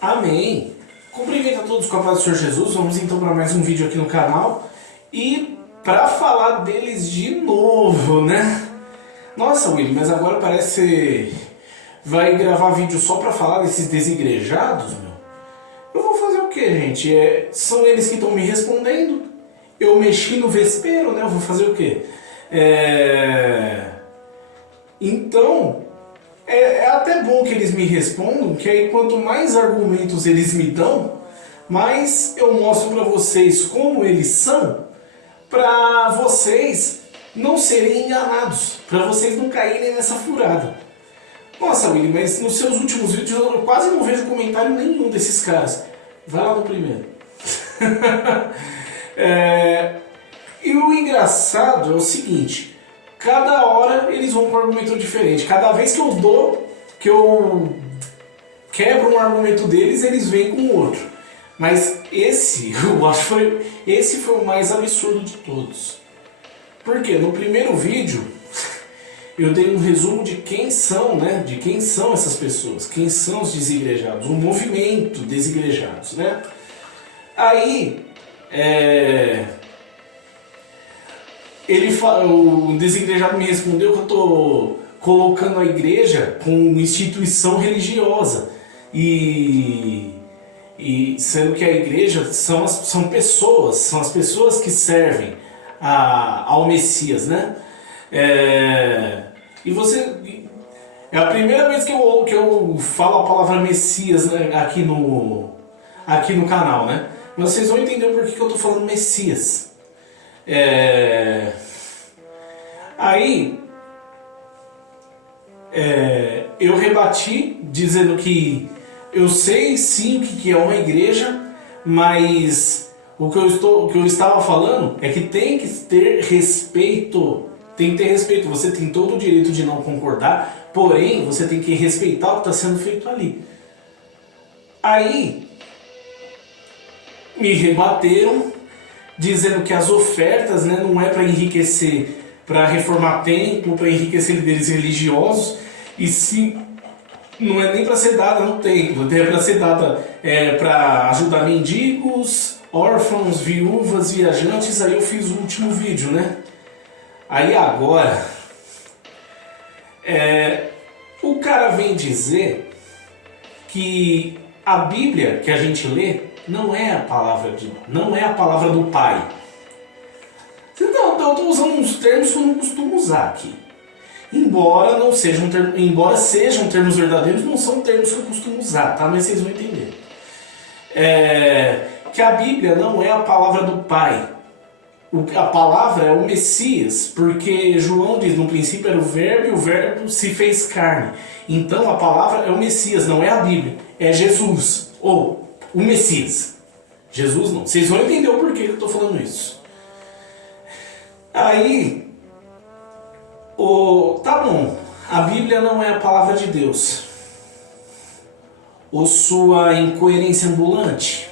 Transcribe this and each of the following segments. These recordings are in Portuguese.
Amém! Cumprimento a todos com a paz do Senhor Jesus. Vamos então para mais um vídeo aqui no canal. E para falar deles de novo, né? Nossa, Willy, mas agora parece que vai gravar vídeo só para falar desses desigrejados, meu? Eu vou fazer o que, gente? São eles que estão me respondendo. Eu mexi no vespeiro, né? Eu vou fazer o quê? Então... É até bom que eles me respondam, que aí quanto mais argumentos eles me dão, mais eu mostro para vocês como eles são, para vocês não serem enganados, para vocês não caírem nessa furada. Nossa, Willy, mas nos seus últimos vídeos eu quase não vejo comentário nenhum desses caras. Vai lá no primeiro. E o engraçado é o seguinte... Cada hora eles vão com um argumento diferente. Cada vez que eu quebro um argumento deles, eles vêm com outro. Mas esse foi o mais absurdo de todos. Por quê? No primeiro vídeo eu dei um resumo de quem são, né? De quem são essas pessoas, quem são os desigrejados, o movimento desigrejados, né? Aí o desigrejado me respondeu que eu estou colocando a igreja como instituição religiosa e sendo que a igreja são pessoas, são as pessoas que servem ao Messias, né? E você... É a primeira vez que eu falo a palavra Messias, né, aqui no canal, né? Mas vocês vão entender o porquê que eu estou falando Messias. Aí eu rebati dizendo que eu sei sim o que é uma igreja, mas o que eu estava falando é que tem que ter respeito. Tem que ter respeito. Você tem todo o direito de não concordar, porém você tem que respeitar o que está sendo feito ali. Aí me rebateram dizendo que as ofertas, né, não é para enriquecer, para reformar templo, para enriquecer líderes religiosos, e sim, não é nem para ser dada no templo, é para ser dada para ajudar mendigos, órfãos, viúvas, viajantes. Aí eu fiz o último vídeo, né? Aí agora, o cara vem dizer que a Bíblia que a gente lê não é a palavra do Pai. Então, eu estou usando uns termos que eu não costumo usar aqui. Embora sejam termos verdadeiros, não são termos que eu costumo usar, tá? Mas vocês vão entender. Que a Bíblia não é a palavra do Pai. A palavra é o Messias, porque João diz, no princípio era o Verbo e o Verbo se fez carne. Então a palavra é o Messias, não é a Bíblia, é Jesus, ou o Messias. Jesus não. Vocês vão entender o porquê que eu estou falando isso. Aí, tá bom, a Bíblia não é a palavra de Deus. Ou sua incoerência ambulante.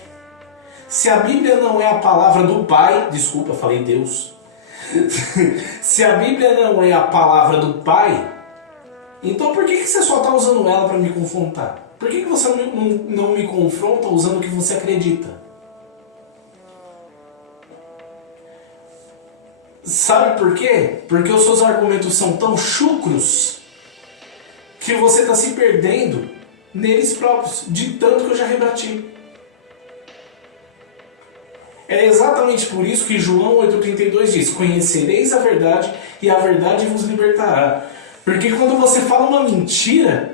Se a Bíblia não é a palavra do Pai, desculpa, falei Deus. Se a Bíblia não é a palavra do Pai, então por que você só está usando ela para me confrontar? Por que você não me confronta usando o que você acredita? Sabe por quê? Porque os seus argumentos são tão chucros que você está se perdendo neles próprios, de tanto que eu já rebati. É exatamente por isso que João 8,32 diz: conhecereis a verdade e a verdade vos libertará. Porque quando você fala uma mentira,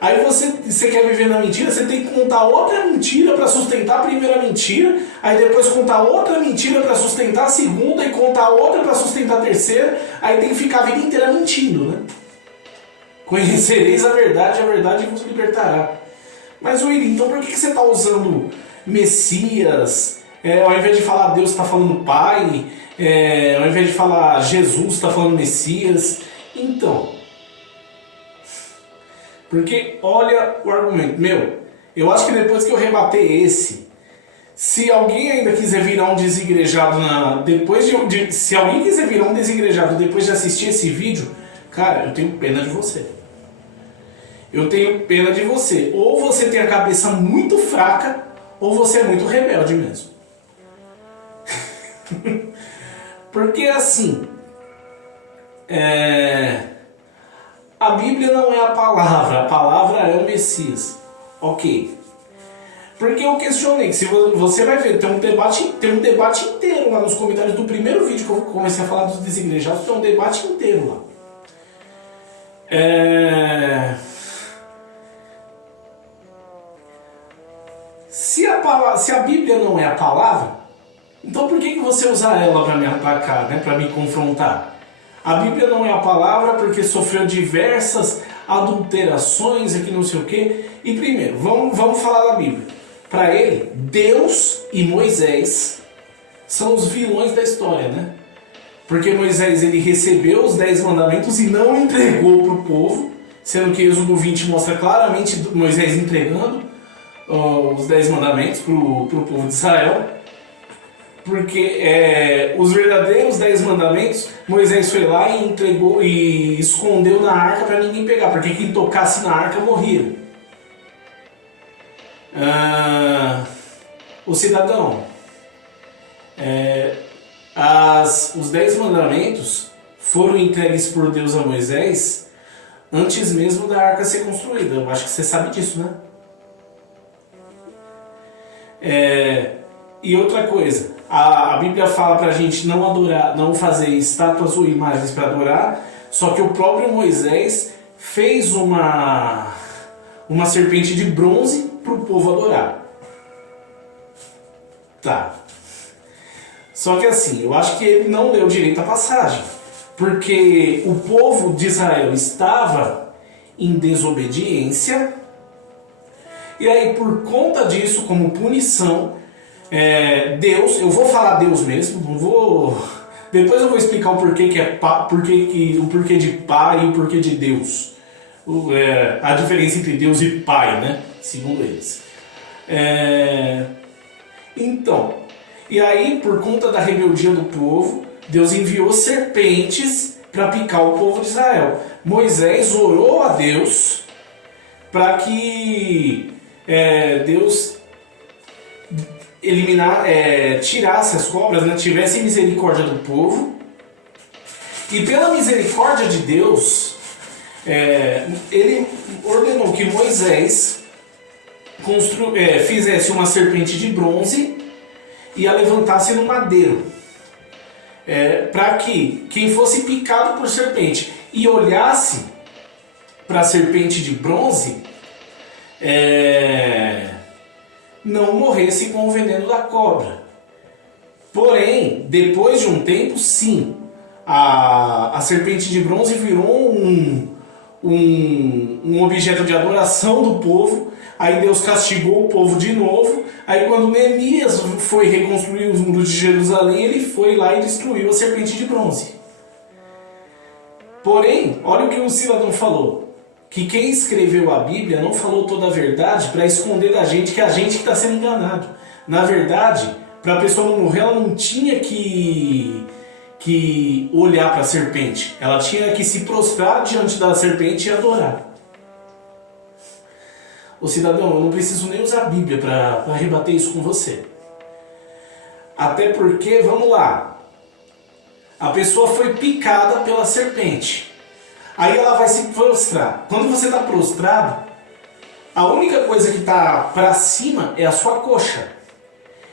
aí você quer viver na mentira, você tem que contar outra mentira para sustentar a primeira mentira, aí depois contar outra mentira para sustentar a segunda, e contar outra para sustentar a terceira, aí tem que ficar a vida inteira mentindo, né? Conhecereis a verdade vos libertará. Mas, Willy, então por que você está usando Messias? Ao invés de falar Deus, está falando Pai, ao invés de falar Jesus, está falando Messias. Então, porque olha o argumento. Eu acho que depois que eu rebater esse, Se alguém ainda quiser virar um desigrejado se alguém quiser virar um desigrejado depois de assistir esse vídeo, cara, eu tenho pena de você. Eu tenho pena de você. Ou você tem a cabeça muito fraca, ou você é muito rebelde mesmo. Porque assim, a Bíblia não é a palavra é o Messias. Ok. Porque eu questionei, se você vai ver, tem um debate inteiro lá nos comentários do primeiro vídeo que eu comecei a falar dos desigrejados, tem um debate inteiro lá. Se a Bíblia não é a palavra, então por que você usa ela para me atacar, né, para me confrontar? A Bíblia não é a palavra porque sofreu diversas adulterações, aqui não sei o quê. E primeiro, vamos falar da Bíblia. Para ele, Deus e Moisés são os vilões da história, né? Porque Moisés ele recebeu os 10 mandamentos e não entregou para o povo, sendo que Êxodo 20 mostra claramente Moisés entregando os 10 mandamentos para o povo de Israel. Porque os verdadeiros 10 mandamentos, Moisés foi lá e entregou e escondeu na arca para ninguém pegar, porque quem tocasse na arca morria. O cidadão, os 10 mandamentos foram entregues por Deus a Moisés antes mesmo da arca ser construída. Eu acho que você sabe disso, né? E outra coisa, a Bíblia fala pra gente não adorar, não fazer estátuas ou imagens para adorar, só que o próprio Moisés fez uma serpente de bronze para o povo adorar. Tá. Só que assim, eu acho que ele não leu direito a passagem, porque o povo de Israel estava em desobediência, e aí por conta disso, como punição, Deus, eu vou falar Deus mesmo, não vou. Depois eu vou explicar o porquê o porquê de pai e o porquê de Deus. A diferença entre Deus e pai, né? Segundo eles. Então, e aí por conta da rebeldia do povo, Deus enviou serpentes para picar o povo de Israel. Moisés orou a Deus para que Deus tirasse as cobras, né? Tivesse misericórdia do povo. E pela misericórdia de Deus, ele ordenou que Moisés fizesse uma serpente de bronze e a levantasse no madeiro, para que quem fosse picado por serpente e olhasse para a serpente de bronze não morresse com o veneno da cobra. Porém, depois de um tempo, sim, a serpente de bronze virou um objeto de adoração do povo. Aí Deus castigou o povo de novo. Aí quando Neemias foi reconstruir os muros de Jerusalém, ele foi lá e destruiu a serpente de bronze. Porém, olha o que o cidadão falou. Que quem escreveu a Bíblia não falou toda a verdade para esconder da gente que é a gente que está sendo enganado. Na verdade, para a pessoa não morrer, ela não tinha que olhar para a serpente. Ela tinha que se prostrar diante da serpente e adorar. Ô cidadão, eu não preciso nem usar a Bíblia para rebater isso com você. Até porque, vamos lá, a pessoa foi picada pela serpente. Aí ela vai se prostrar. Quando você está prostrado, a única coisa que está para cima é a sua coxa.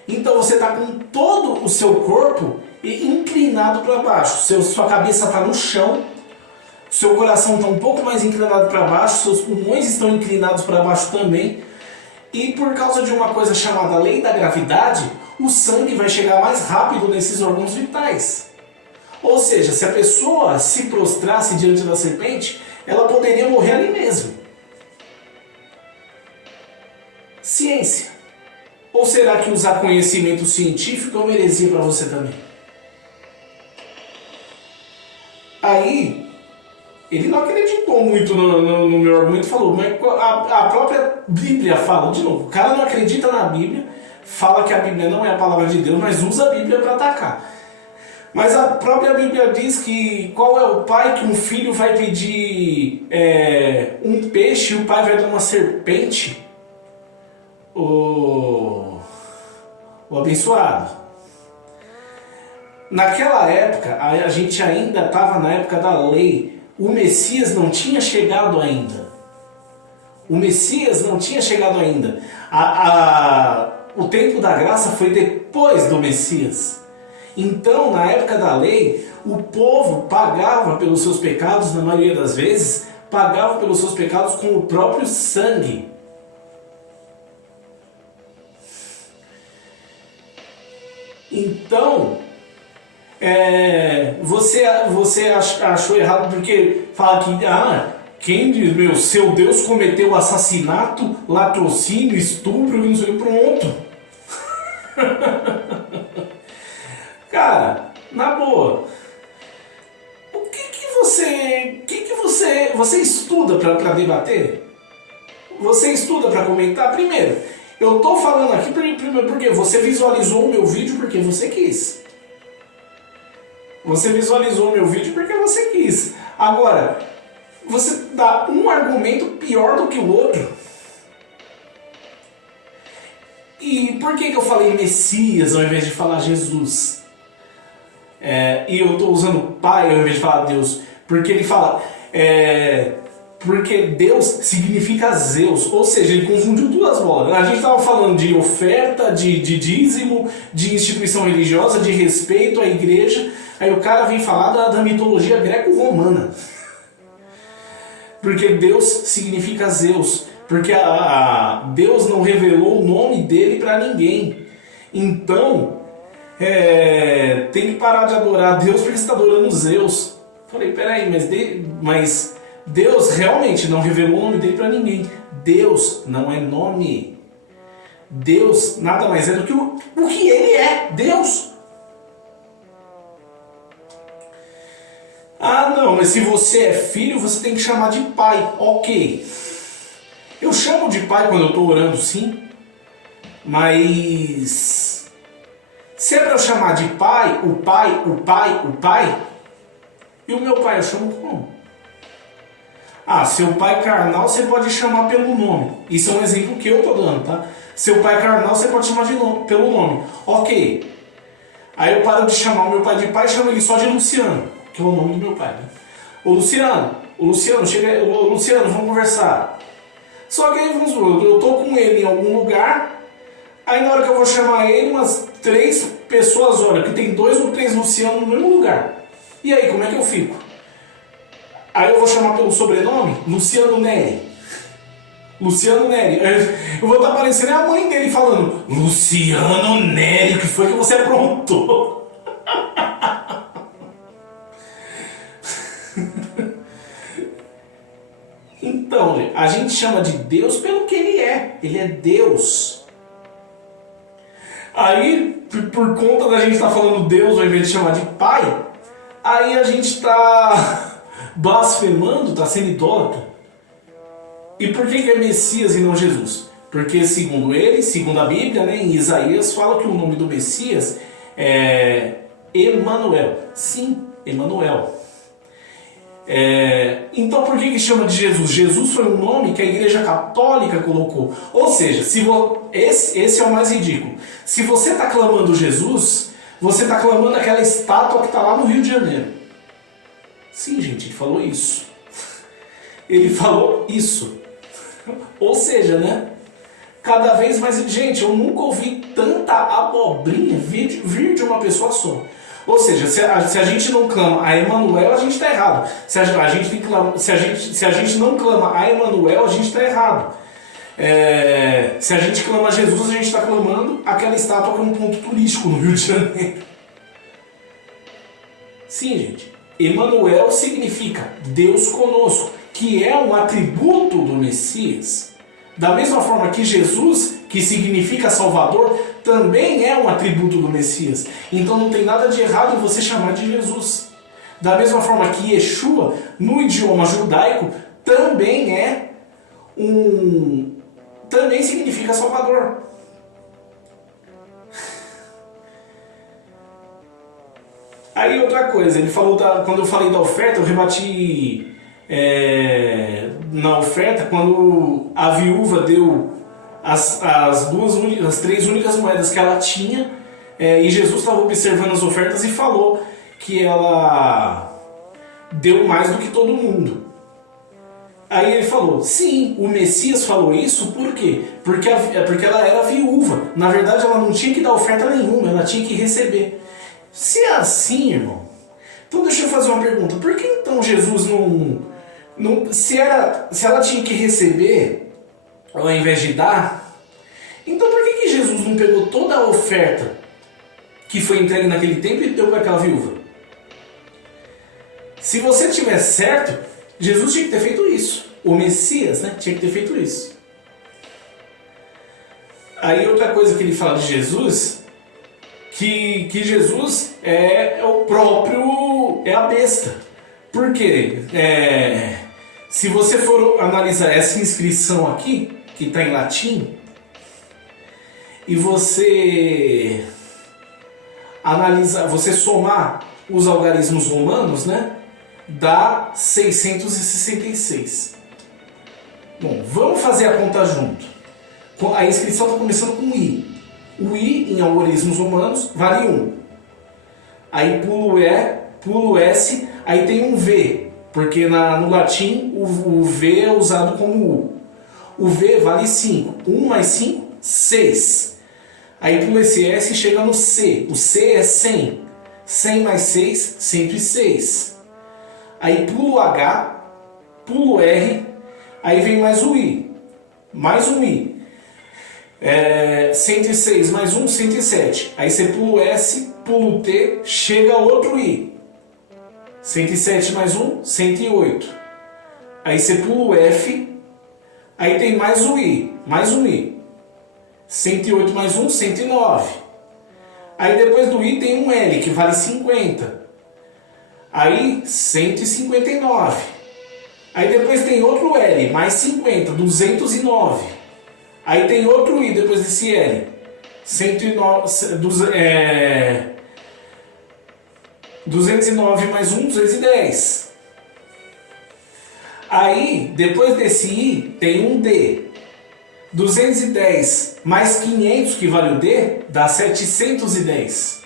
Então você está com todo o seu corpo inclinado para baixo. Sua cabeça está no chão, seu coração está um pouco mais inclinado para baixo, seus pulmões estão inclinados para baixo também. E por causa de uma coisa chamada lei da gravidade, o sangue vai chegar mais rápido nesses órgãos vitais. Ou seja, se a pessoa se prostrasse diante da serpente, ela poderia morrer ali mesmo. Ciência. Ou será que usar conhecimento científico é uma heresia para você também? Aí, ele não acreditou muito no meu argumento, falou, mas a própria Bíblia fala, de novo, o cara não acredita na Bíblia, fala que a Bíblia não é a palavra de Deus, mas usa a Bíblia para atacar. Mas a própria Bíblia diz que qual é o pai que um filho vai pedir um peixe e o pai vai dar uma serpente? O abençoado. Naquela época, a gente ainda estava na época da lei. O Messias não tinha chegado ainda. O Messias não tinha chegado ainda. O tempo da graça foi depois do Messias. Então, na época da lei, o povo pagava pelos seus pecados, na maioria das vezes, pagava pelos seus pecados com o próprio sangue. Então, você achou errado porque fala que quem diz, seu Deus cometeu assassinato, latrocínio, estupro, não sei o que, pronto. Cara, na boa, o que você estuda para debater? Você estuda para comentar? Primeiro, eu tô falando aqui porque você visualizou o meu vídeo porque você quis. Você visualizou o meu vídeo porque você quis. Agora, você dá um argumento pior do que o outro. E por que eu falei Messias ao invés de falar Jesus? E eu estou usando Pai ao invés de falar Deus. Porque ele fala... porque Deus significa Zeus. Ou seja, ele confundiu duas bolas. A gente estava falando de oferta, de dízimo, de instituição religiosa, de respeito à igreja. Aí o cara vem falar da mitologia greco-romana. Porque Deus significa Zeus. Porque Deus não revelou o nome dele para ninguém. Então, tem que parar de adorar Deus porque você está adorando Zeus. Falei, peraí, mas Deus realmente não revelou o nome dele para ninguém. Deus não é nome. Deus nada mais é do que o que ele é, Deus. Não, mas se você é filho, você tem que chamar de pai. Ok. Eu chamo de pai quando eu estou orando, sim. Mas... se é para eu chamar de pai, o pai... e o meu pai eu chamo como? Seu pai carnal você pode chamar pelo nome. Isso é um exemplo que eu estou dando, tá? Seu pai carnal você pode chamar pelo nome. Ok. Aí eu paro de chamar o meu pai de pai e chamo ele só de Luciano, que é o nome do meu pai, né? Ô Luciano, chega, ô Luciano, vamos conversar. Só que aí, vamos supor, eu tô com ele em algum lugar, aí na hora que eu vou chamar ele, umas 3 pessoas olham, que tem 2 ou 3 Luciano no mesmo lugar. E aí, como é que eu fico? Aí eu vou chamar pelo sobrenome, Luciano Neri. Luciano Neri. Eu vou estar parecendo a mãe dele falando, Luciano Neri, o que foi que você aprontou? Então, a gente chama de Deus pelo que Ele é. Ele é Deus. Aí, por conta da gente estar falando Deus ao invés de chamar de Pai, aí a gente está blasfemando, está sendo idólatra. E por que é Messias e não Jesus? Porque segundo ele, segundo a Bíblia, né, em Isaías, fala que o nome do Messias é Emanuel. Sim, Emanuel. Então por que chama de Jesus? Jesus foi um nome que a Igreja Católica colocou. Ou seja, esse é o mais ridículo. Se você está clamando Jesus, você está clamando aquela estátua que está lá no Rio de Janeiro. Sim, gente, ele falou isso. Ele falou isso. Ou seja, né? Cada vez mais... Gente, eu nunca ouvi tanta abobrinha vir de uma pessoa só. Ou seja, se a gente não clama a Emanuel, a gente está errado. Se a gente não clama a Emanuel, a gente está errado. Se a gente clama a Jesus, a gente está clamando aquela estátua que é um ponto turístico no Rio de Janeiro. Sim, gente. Emanuel significa Deus conosco, que é um atributo do Messias. Da mesma forma que Jesus, que significa Salvador, também é um atributo do Messias. Então não tem nada de errado em você chamar de Jesus. Da mesma forma que Yeshua, no idioma judaico, também significa Salvador. Aí outra coisa, ele falou quando eu falei da oferta, eu rebati na oferta quando a viúva deu as três únicas moedas que ela tinha, e Jesus estava observando as ofertas e falou que ela deu mais do que todo mundo. Aí ele falou, sim, o Messias falou isso, por quê? Porque ela era viúva. Na verdade, ela não tinha que dar oferta nenhuma, ela tinha que receber. Se é assim, irmão, então deixa eu fazer uma pergunta. Por que então Jesus se ela tinha que receber, ao invés de dar, então por que Jesus não pegou toda a oferta que foi entregue naquele tempo e deu para aquela viúva? Se você tiver certo, Jesus tinha que ter feito isso. O Messias, né, tinha que ter feito isso. Aí outra coisa que ele fala de Jesus, que Jesus é o próprio, é a besta. Por quê? Se você for analisar essa inscrição aqui, que está em latim, e você analisar, você somar os algarismos romanos, né, dá 666. Bom, vamos fazer a conta junto. A inscrição está começando com I. O I em algarismos romanos vale 1. Aí pulo E, pulo S, aí tem um V, porque no latim o V é usado como U. O V vale 5. 1 mais 5, 6. Aí pulo esse S e chega no C. O C é 100. 100 mais 6, 106. Aí pulo o H, pulo o R, aí vem mais o I. Mais um I. 106 mais 1, 107. Aí você pula o S, pula o T, chega outro I. 107 mais 1, 108. Aí você pula o F, aí tem mais o I, mais um I. 108 mais 1, 109. Aí depois do I tem um L, que vale 50. Aí 159. Aí depois tem outro L, mais 50, 209. Aí tem outro I depois desse L. 209 mais 1, 210. Aí, depois desse I, tem um D. 210 mais 500, que vale o D, dá 710.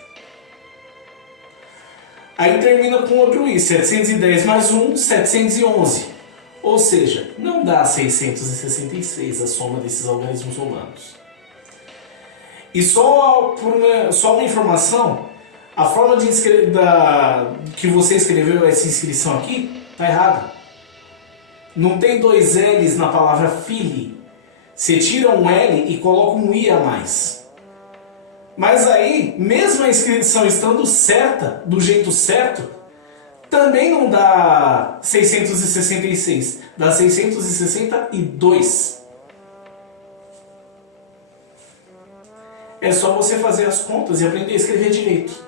Aí termina com outro I. 710 mais 1, 711. Ou seja, não dá 666 a soma desses algarismos romanos. E só uma informação, a forma de que você escreveu essa inscrição aqui está errada. Não tem dois L's na palavra fili. Você tira um L e coloca um I a mais. Mas aí, mesmo a inscrição estando certa, do jeito certo, também não dá 666, dá 662. É só você fazer as contas e aprender a escrever direito.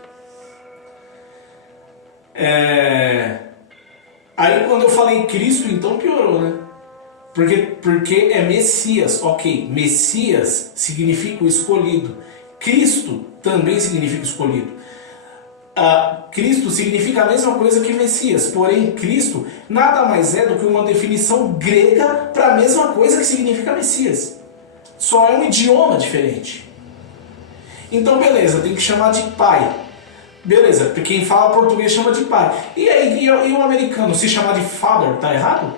Aí quando eu falei Cristo, então piorou, né? Porque é Messias, ok. Messias significa o escolhido. Cristo também significa escolhido. Cristo significa a mesma coisa que Messias, porém Cristo nada mais é do que uma definição grega para a mesma coisa que significa Messias. Só é um idioma diferente. Então beleza, tem que chamar de pai. Beleza, porque quem fala português chama de pai. E aí, e o americano se chamar de father, tá errado?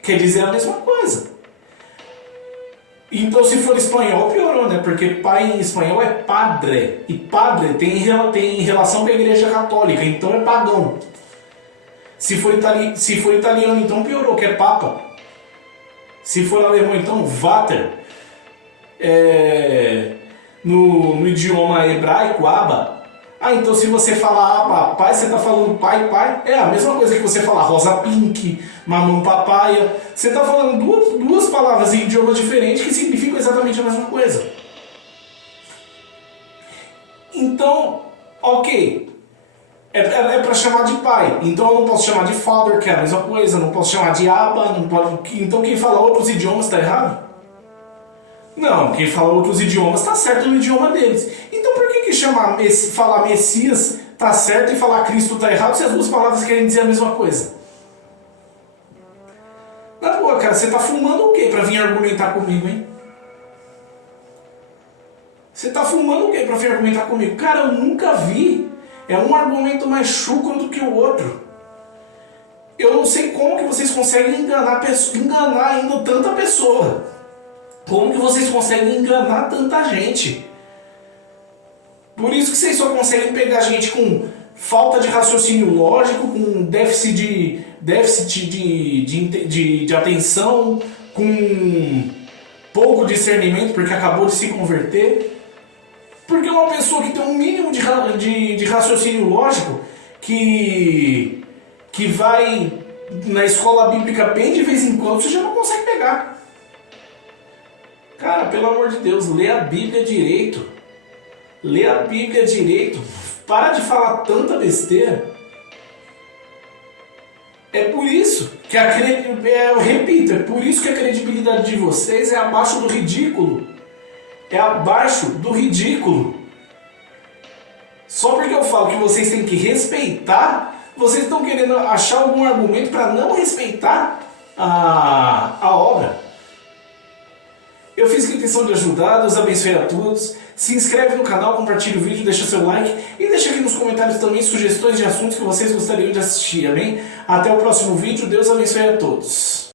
Quer dizer a mesma coisa. Então, se for espanhol, piorou, né? Porque pai em espanhol é padre. E padre tem relação com a igreja católica, então é pagão. Se for italiano, então piorou, que é papa. Se for alemão, então vater. No idioma hebraico, Abba. Então se você falar Abba, pai, você está falando pai, pai. É a mesma coisa que você falar rosa pink, mamão papaya. Você está falando duas palavras em idiomas diferentes que significam exatamente a mesma coisa. Então, ok. É para chamar de pai. Então eu não posso chamar de father, que é a mesma coisa. Não posso chamar de Abba. Não pode... Então quem fala outros idiomas está errado? Não, quem fala outros idiomas está certo no idioma deles. Então por que falar Messias tá certo e falar Cristo tá errado se as duas palavras querem dizer a mesma coisa? Na boa, cara, você tá fumando o quê pra vir argumentar comigo, hein? Você tá fumando o quê pra vir argumentar comigo? Cara, eu nunca vi. É um argumento mais chucro do que o outro. Eu não sei como que vocês conseguem enganar ainda tanta pessoa. Como que vocês conseguem enganar tanta gente? Por isso que vocês só conseguem pegar gente com falta de raciocínio lógico, com déficit de atenção, com pouco discernimento porque acabou de se converter. Porque uma pessoa que tem um mínimo de raciocínio lógico, que vai na escola bíblica bem de vez em quando, você já não consegue pegar. Cara, pelo amor de Deus, lê a Bíblia direito. Lê a Bíblia direito. Para de falar tanta besteira. É por isso que eu repito, é por isso que a credibilidade de vocês é abaixo do ridículo. É abaixo do ridículo. Só porque eu falo que vocês têm que respeitar, vocês estão querendo achar algum argumento para não respeitar a obra. Eu fiz com a intenção de ajudar, Deus abençoe a todos. Se inscreve no canal, compartilha o vídeo, deixa seu like e deixa aqui nos comentários também sugestões de assuntos que vocês gostariam de assistir, amém? Até o próximo vídeo, Deus abençoe a todos.